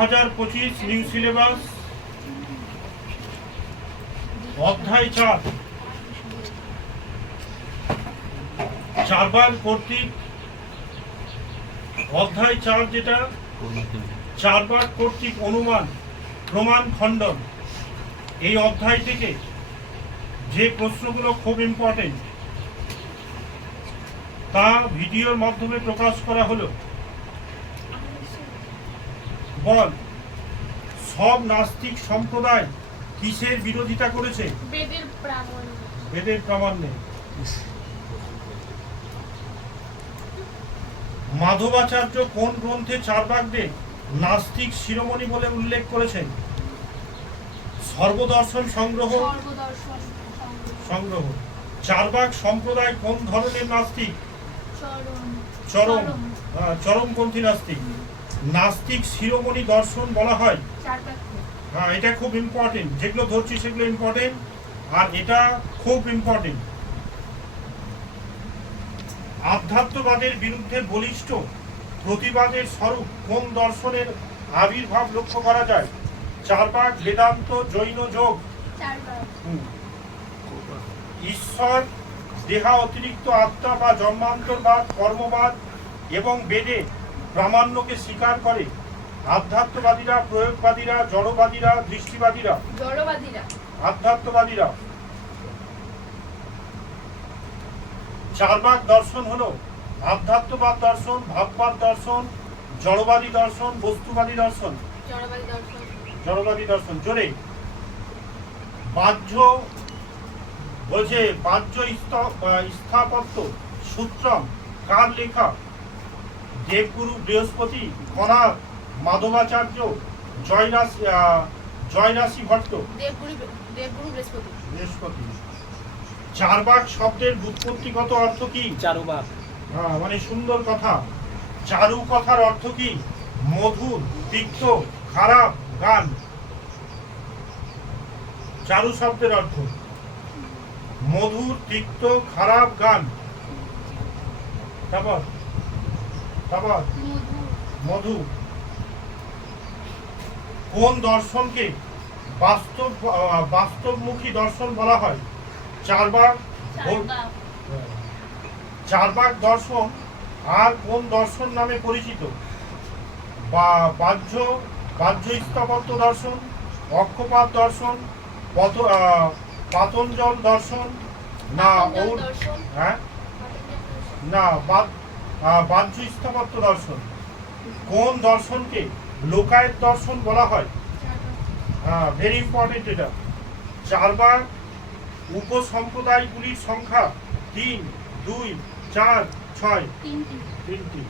হাজার পঁচিশ new syllabus অধ্যায় চার। চারবার কর্তৃক অধ্যায় চার যেটা, চারবার কর্তৃক অনুমান, প্রমাণ, খণ্ডন। এই অধ্যায় থেকে যে প্রশ্নগুলো খুব ইম্পর্টেন্ট তা ভিডিওর মাধ্যমে প্রকাশ করা হলো। বল সব নাস্তিক সম্প্রদায় কিসের বিরোধিতা করেছে? বেদের প্রামাণ্য। বেদের প্রামাণ্যে। মাধবাচার্য কোন গ্রন্থে চার চারবাগদের নাস্তিক শিরোমণি বলে উল্লেখ করেছেন? সর্বদর্শন সংগ্রহ। সংগ্রহ, চারবাগ সম্প্রদায় কোন ধরনের নাস্তিক? চরম। চরম। চরমপন্থী নাস্তিক। নাস্তিক শিরোমণি দর্শন বলা হয়? হ্যাঁ এটা খুব ইম্পর্টেন্ট যেগুলো ধরছি সেগুলো ইম্পর্টেন্ট আর এটা খুব ইম্পর্টেন্ট আধ্যাত্মবাদের বিরুদ্ধে বলিষ্ঠ প্রতিবাদের স্বরূপ কোন দর্শনের আবির্ভাব লক্ষ্য করা যায়? চারবাগ বেদান্ত জৈন যোগ। ঈশ্বর দেহা অতিরিক্ত আত্মা বা জন্মান্তরবাদ কর্মবাদ এবং বেদে প্রামাণ্যকে স্বীকার করে। আধ্যাত্মবাদীরা প্রয়োগবাদীরা জড়বাদীরা দৃষ্টিবাদীরা। জড়বাদীরা। আধ্যাত্মবাদীরা। চারবাগ দর্শন হলো আধ্যাত্মবাদ দর্শন ভাববাদ দর্শন জড়বাদী দর্শন বস্তুবাদী দর্শন। জড়বাদী দর্শন। জোরে। বাহ্য বলছে বাহ্য স্থাপত্য সূত্রম কার লেখা? দেবগুরু বৃহস্পতি কনাথ মাধবাচার্য জয়রাশি আহ, জয়রাশি ভট্ট। বৃহস্পতি। বৃহস্পতি। চারবাক শব্দের ব্যুৎপত্তিগত অর্থ কি? চারুবাগ হ্যাঁ, মানে সুন্দর কথা। চারু কথার অর্থ কি? মধুর তিক্ত খারাপ গান। চারু শব্দের অর্থ। মধুর তিক্ত খারাপ গান। তারপর তারপর মধু। কোন দর্শনকে বাস্তব বাস্তবমুখী দর্শন বলা হয়? চারবার চারবাক দর্শন আর কোন দর্শন নামে পরিচিত? বা বাহ্য বাহ্য স্থাপত্য দর্শন অক্ষপাত দর্শন পত পাতঞ্জল দর্শন না দর্শন। হ্যাঁ? না বাদ- আহ, বাহ্য স্থাপত্য দর্শন। কোন দর্শনকে লোকায়ত দর্শন বলা হয়? হ্যাঁ ভেরি ইম্পর্টেন্ট এটা। চারবার উপসম্প্রদায়গুলির সংখ্যা তিন দুই চার ছয়। তিনটি।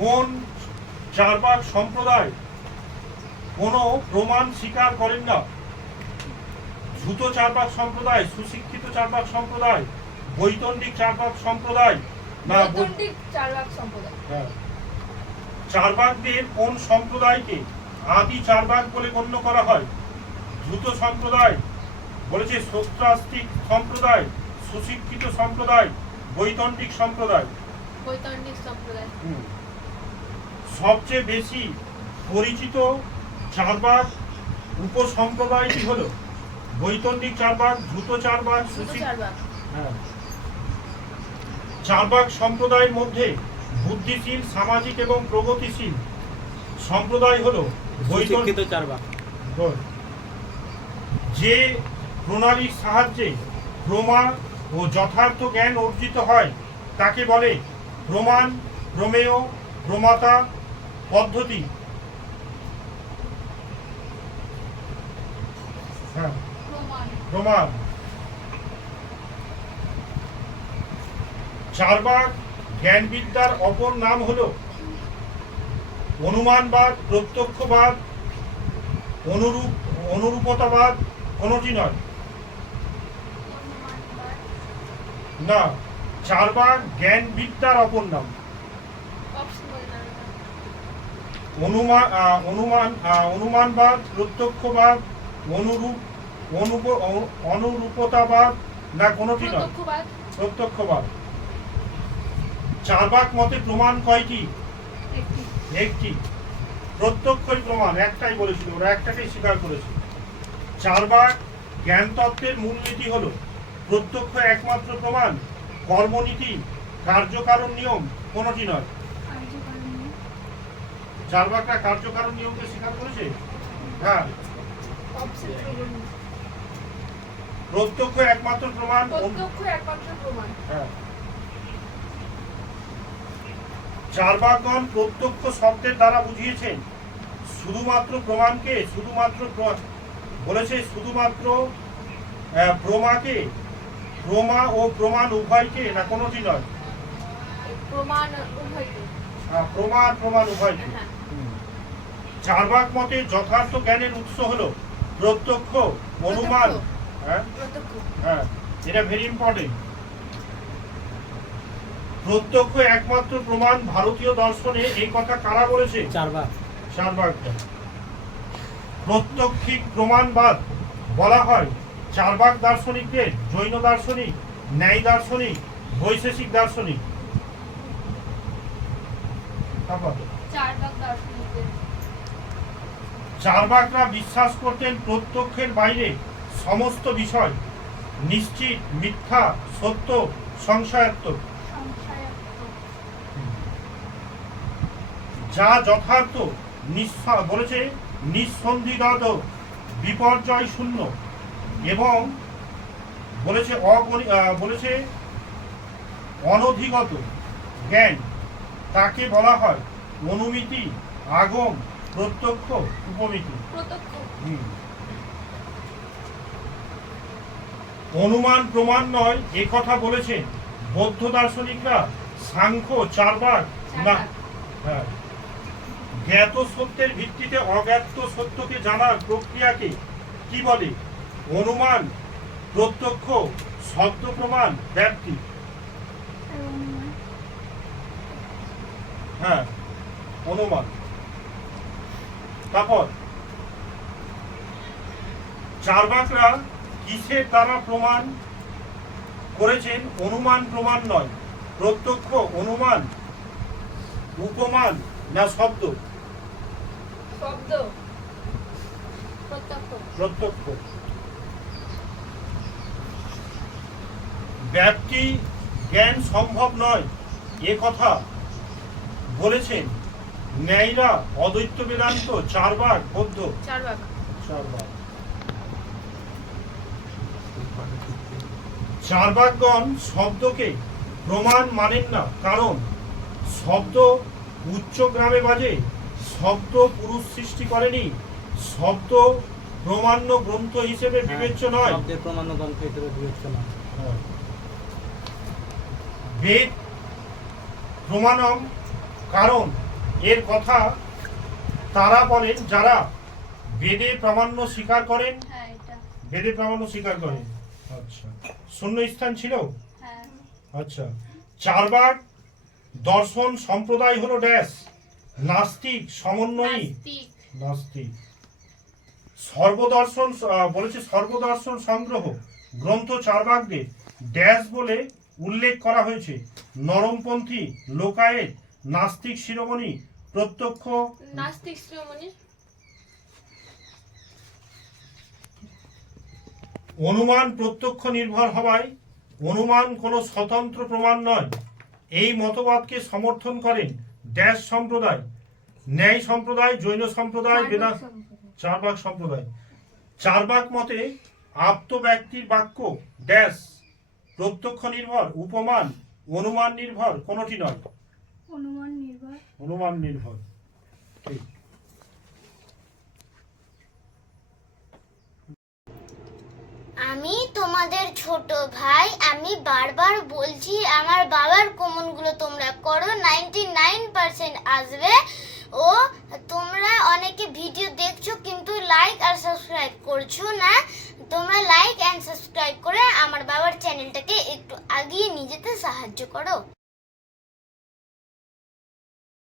কোন চারবার সম্প্রদায় কোনো প্রমাণ স্বীকার করেন না? দ্রুত চারবাক সম্প্রদায় সুশিক্ষিত চারবাক সম্প্রদায় বৈতন্ডিক চারবাক সম্প্রদায় না বৈতন্ডিক চার বাক্য সম্প্রদায় হ্যাঁ। চারবাকদের কোন সম্প্রদায়কে আদি চারবাক বলে গণ্য করা হয় দ্রুত সম্প্রদায় বলেছে সত্রাস্তিক সম্প্রদায় সুশিক্ষিত সম্প্রদায় বৈতন্ডিক সম্প্রদায় বৈতন্ডিক সম্প্রদায় হুম। সবচেয়ে বেশি পরিচিত চারবাক উপসম্প্রদায়টি হলো বৈতন্ডিক চারবাক দ্রুত চারবাক সুশিক্ষিত হ্যাঁ। চারবাক সম্প্রদায়ের মধ্যে বুদ্ধিশীল সামাজিক এবং প্রগতিশীল সম্প্রদায় হলো সুশিক্ষিত চারবাগ। যে প্রণালীর সাহায্যে প্রমা ও যথার্থ জ্ঞান অর্জিত হয় তাকে বলে প্রমাণ প্রমেয় প্রমাতা পদ্ধতি। হ্যাঁ। প্রমাণ। চারবার জ্ঞানবিদ্যার অপর নাম হলো অনুমানবাদ প্রত্যক্ষবাদ অনুরূপ অনুরূপতাবাদ কোনোটি নয়। না চারবার জ্ঞানবিদ্যার অপর নাম। অনুমান অনুমান অনুমানবাদ প্রত্যক্ষবাদ অনুরূপ অনুরূপতাবাদ না কোনোটি নয়। প্রত্যক্ষবাদ। চারবাক মতে প্রমাণ কয়টি? একটি। প্রত্যক্ষই প্রমাণ একটাই বলেছিল ওরা একটাকেই স্বীকার করেছে। চার ভাগ জ্ঞান তত্ত্বের মূলনীতি হলো প্রত্যক্ষ একমাত্র প্রমাণ কর্মনীতি কার্যকারণ নিয়ম কোনোটি নয়। চার কার্যকারণ নিয়মকে স্বীকার করেছে? হ্যাঁ। প্রত্যক্ষ একমাত্র প্রমাণ প্রত্যক্ষ একমাত্র প্রমাণ। হ্যাঁ। চারবাকগণ প্রত্যক্ষ শব্দের দ্বারা বুঝিয়েছেন। শুধুমাত্র প্রমাণকে শুধুমাত্র বলেছে শুধুমাত্র প্রমাকে প্রমা ও প্রমাণ উভয়কে না কোনোটি নয়? প্রমাণ উভয়কে। আহ, প্রমা আর প্রমাণ উভয়কে। হ্যাঁ। চারবাক মতে যথার্থ জ্ঞানের উৎস হলো প্রত্যক্ষ অনুমান। হ্যাঁ? হ্যাঁ এটা ভেরি ইম্পর্টেন্ট প্রত্যক্ষ একমাত্র প্রমাণ ভারতীয় দর্শনে এই কথা কারা বলেছে? চারবার। চারবাকটা প্রত্যক্ষিক প্রমাণবাদ বলা হয় চারবাক দার্শনিকদের জৈন দার্শনিক ন্যায় দার্শনিক বৈশেষিক দার্শনিক। চারবাকরা বিশ্বাস করতেন প্রত্যক্ষের বাইরে সমস্ত বিষয় নিশ্চিত মিথ্যা সত্য সংশয়াত্মক। যা যথার্থ নিঃস- বলেছে নিঃসন্দিগত বিপর্যয় শূন্য এবং বলেছে আহ, বলেছে অনধিগত জ্ঞান তাকে বলা হয় অনুমিতি আগম প্রত্যক্ষ উপমিতি। অনুমান প্রমাণ নয় এ কথা বলেছেন বৌদ্ধ দার্শনিকরা সাংখ্য চারবার না হ্যাঁ। জ্ঞাত সত্যের ভিত্তিতে অজ্ঞাত সত্যকে জানার প্রক্রিয়াকে কি বলে? অনুমান, প্রত্যক্ষ শব্দ প্রমাণ ব্যাপ্তি। হ্যাঁ অনুমান। তারপর চারবাকরা কিসের দ্বারা প্রমাণ করেছেন? অনুমান প্রমাণ নয়, প্রত্যক্ষ অনুমান, উপমান না শব্দ? শব্দ। প্রত্যক্ষ। ব্যাপ্তি জ্ঞান সম্ভব নয় এ কথা বলেছেন ন্যায়রা অদ্বৈত বেদান্ত চারবার বৌদ্ধ। চার ভাগ চারবার। চারবাকগণ শব্দকে প্রমাণ মানেন না কারণ শব্দ উচ্চ গ্রামে বাজে শব্দ পুরুষ সৃষ্টি করেনি শব্দ প্রমাণ্য গ্রন্থ হিসেবে বিবেচ্য নয়। শব্দের প্রমাণ গ্রন্থ হিসেবে বিবেচ্য নয়। হ্যাঁ। বেদ প্রমাণম কারণ এর কথা তারা বলেন যারা বেদে প্রামাণ্য স্বীকার করেন হ্যাঁ বেদে প্রামাণ্য স্বীকার করেন। আচ্ছা। শূন্য স্থান ছিল? হ্যাঁ। আচ্ছা। চারবার দর্শন সম্প্রদায় হলো ড্যাশ। নাস্তিক সমন্বয়ী। নাস্তিক। সর্বদর্শন বলেছে সর্বদর্শন সংগ্রহ। গ্রন্থ চারবাগদে ড্যাশ বলে উল্লেখ করা হয়েছে। নরমপন্থী লোকায়েত নাস্তিক শিরোমণি প্রত্যক্ষ। নাস্তিক শ্রীমণি। অনুমান প্রত্যক্ষ নির্ভর হওয়ায় অনুমান কোনো স্বতন্ত্র প্রমাণ নয়। এই মতবাদকে সমর্থন করেন ড্যাশ সম্প্রদায় ন্যায় সম্প্রদায় জৈন সম্প্রদায় বেদা চারবাক সম্প্রদায়। চারবাক মতে আপ্ত ব্যক্তির বাক্য ড্যাশ প্রত্যক্ষ নির্ভর উপমান অনুমান নির্ভর কোনটি নয়। অনুমান নির্ভর। অনুমান নির্ভর। ঠিক। আমি তোমাদের ছোট ভাই আমি বারবার বলছি আমার তোমরা করো নাইনটি নাইন পার্সেন্ট আসবে। ও, তোমরা অনেকে ভিডিও দেখছ, কিন্তু লাইক আর সাবস্ক্রাইব করছ না। তোমরা লাইক অ্যান্ড সাবস্ক্রাইব করে আমার বাবার চ্যানেলটাকে একটু আগিয়ে নিয়ে যেতে সাহায্য করো।